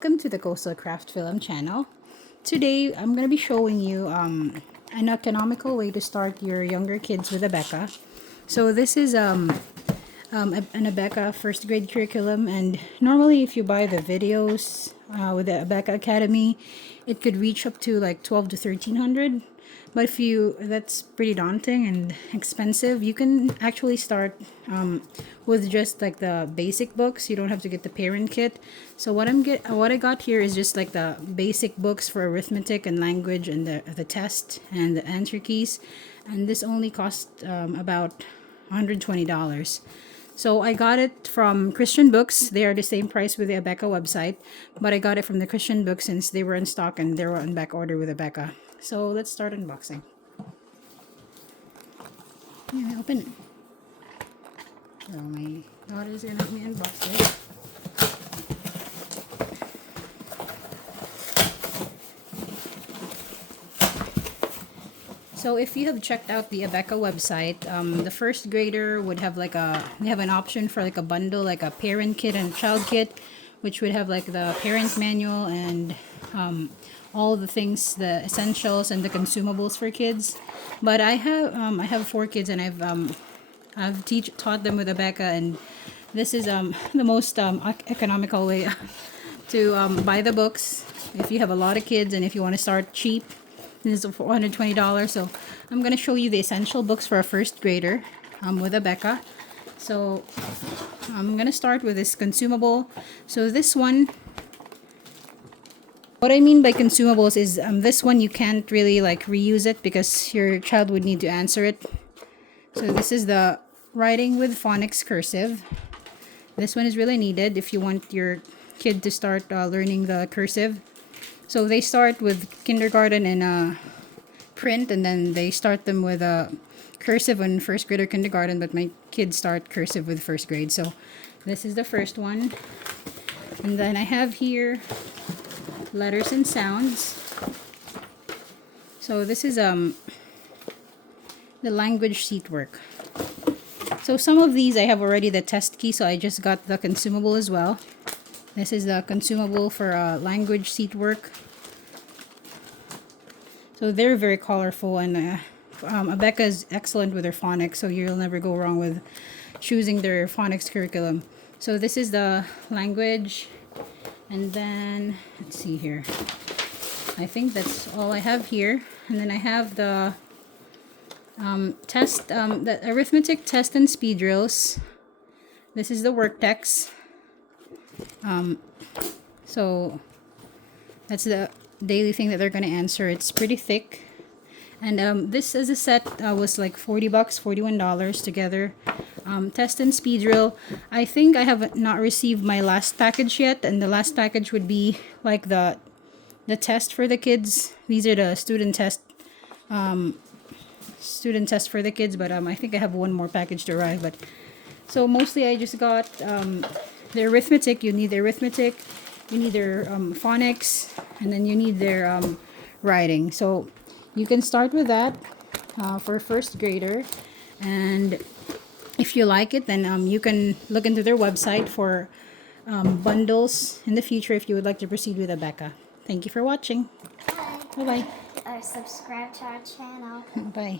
Welcome to the CoastalCraftFilAm channel. Today, I'm going to be showing you an economical way to start your younger kids with Abeka. So this is an Abeka first grade curriculum, and normally if you buy the videos with the Abeka Academy, it could reach up to like 12 to 1300. But if that's pretty daunting and expensive, you can actually start with just like the basic books. You don't have to get the parent kit. So what I got here is just like the basic books for arithmetic and language and the test and the answer keys, and this only cost about $120. So I got it from Christian Books. They are the same price with the Abeka website, but I got it from the Christian Books since they were in stock and they were on back order with Abeka. So let's start unboxing. Let me open it. So my daughter's gonna help me unbox it. So if you have checked out the Abeka website, the first grader would have they have an option for like a bundle, like a parent kit and a child kit, which would have like the parent manual and all the things, the essentials and the consumables for kids. But I have 4 kids, and I've taught them with Abeka, and this is the most economical way to buy the books if you have a lot of kids and if you want to start cheap. This is $420. So I'm going to show you the essential books for a first grader with Abeka. So I'm going to start with this consumable. So this one, what I mean by consumables is this one you can't really like reuse it because your child would need to answer it. So this is the writing with phonics cursive. This one is really needed if you want your kid to start learning the cursive. So they start with kindergarten and print, and then they start them with cursive in first grade or kindergarten, but my kids start cursive with first grade. So this is the first one. And then I have here letters and sounds. So this is the language seat work. So some of these I have already the test key, so I just got the consumable as well. This is the consumable for language seat work. So they're very colorful, and Abeka is excellent with their phonics, so you'll never go wrong with choosing their phonics curriculum. So this is the language, and then let's see here. I think that's all I have here, and then I have the test, the arithmetic test and speed drills. This is the work text. So that's the daily thing that they're going to answer. It's pretty thick, and this as a set was like $40, $41 together. Test and speed drill, I think I have not received my last package yet, and the last package would be like the test for the kids. These are the student test for the kids, but I think I have one more package to arrive. But so mostly I just got the arithmetic. You need the arithmetic, you need their phonics, and then you need their writing. So you can start with that for a first grader, and if you like it, then you can look into their website for bundles in the future if you would like to proceed with Abeka. Thank you for watching. Bye bye. Subscribe to our channel. Bye.